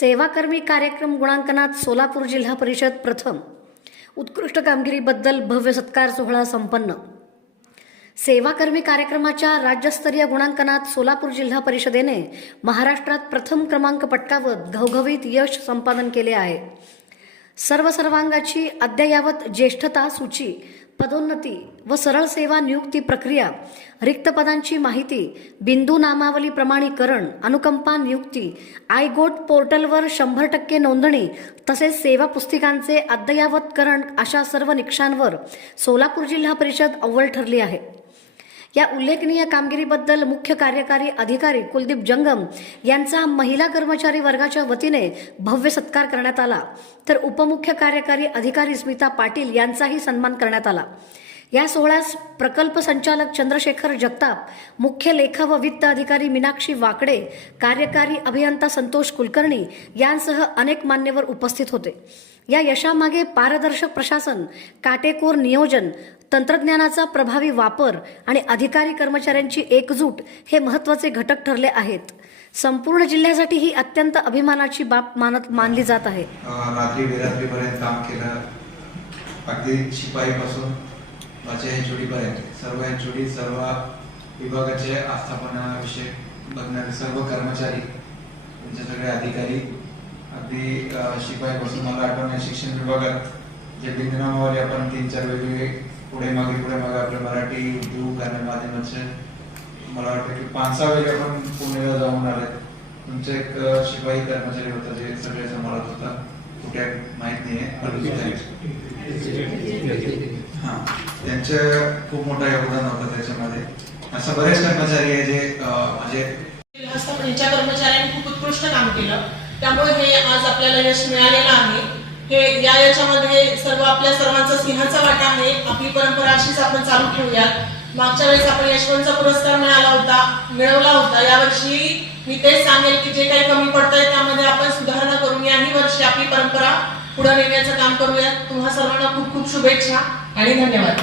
सेवाकर्मी कार्यक्रम गुणांकनात सोलापूर जिल्हा परिषद प्रथम. उत्कृष्ट कामगिरीबद्दल भव्य सत्कार सोहळा संपन्न. सेवाकर्मी कार्यक्रमाच्या राज्यस्तरीय गुणांकनात सोलापूर जिल्हा परिषदेने महाराष्ट्रात प्रथम क्रमांक पटकावत घवघवीत यश संपादन केले आहे. सर्व सर्वांगाची अद्ययावत ज्येष्ठता सूची, पदोन्नती व सरळ सेवा नियुक्ती प्रक्रिया, रिक्त पदांची माहिती, बिंदू नामावली प्रमाणीकरण, अनुकंपा नियुक्ती, आयगोट पोर्टलवर 100% नोंदणी तसेच सेवा पुस्तिकांचे अद्ययावतकरण अशा सर्व निकषांवर सोलापूर जिल्हा परिषद अव्वल ठरली आहे. या उल्लेखनीय कामगिरीबद्दल मुख्य कार्यकारी अधिकारी कुलदीप जंगम यांचा महिला कर्मचारी वर्गाच्या वतीने भव्य सत्कार करण्यात आला, तर उपमुख्य कार्यकारी अधिकारी स्मिता पाटील यांचाही सन्मान करण्यात आला. या सोहळ्यास प्रकल्प संचालक चंद्रशेखर जगताप, मुख्य लेखा व वित्त अधिकारी मीनाक्षी वाकडे, कार्यकारी अभियंता संतोष कुलकर्णी यांसह अनेक मान्यवर उपस्थित होते. या यशामागे पारदर्शक प्रशासन, काटेकोर नियोजन, तंत्रज्ञानाचा प्रभावी वापर आणि अधिकारी कर्मचाऱ्यांची एकजूट हे महत्त्वाचे घटक ठरले आहेत. संपूर्ण जिल्ह्यासाठी ही अत्यंत अभिमानाची बाब मानली जात आहे. रात्री बेरात्रीपर्यंत काम केलं. अगदी शिपाईपासून माझ्या एचओडीपर्यंत सर्व एचओडी, सर्व विभागाचे आस्थापनाविषयी बघणारे सर्व कर्मचारी, त्यांचे सगळे अधिकारी, अगदी शिपाईपासून मला आठवण शिक्षण विभागात जे बिंदनामावली आपण 3-4 वेगवेगळे पुढे मागे आपले मराठी, उर्दू, कन्नड माध्यमाचे मला वाटतं की 5-6 वेळी आपण पुण्याला जाऊन आले. तुमचे एक शिपाई कर्मचारी होता जे सगळे सांभाळत होता, कुठे माहित नाहीये. त्यांचे खूप मोठा योगदान होतं त्याच्यामध्ये. असं बरेच कर्मचारी आहे जे म्हणजे व्यवस्थापनेच्या कर्मचाऱ्यांनी खूप उत्कृष्ट काम केलं, त्यामुळे हे आज आपल्याला यश मिळालेलं आहे. हे या याच्यामध्ये सर्व आपल्या सर्वांचा सिंहाचा वाटा आहे. आपली परंपरा अशीच आपण चालू ठेवूयात. मागच्या वेळेस आपण यशवंतचा पुरस्कार मिळवला होता. यावर्षी मी तेच सांगेल की जे काही कमी पडतंय त्यामध्ये आपण सुधारणा करून याही वर्षी आपली परंपरा पुढे नेण्याचं काम करूया. तुम्हा सर्वांना खूप खूप शुभेच्छा आणि धन्यवाद.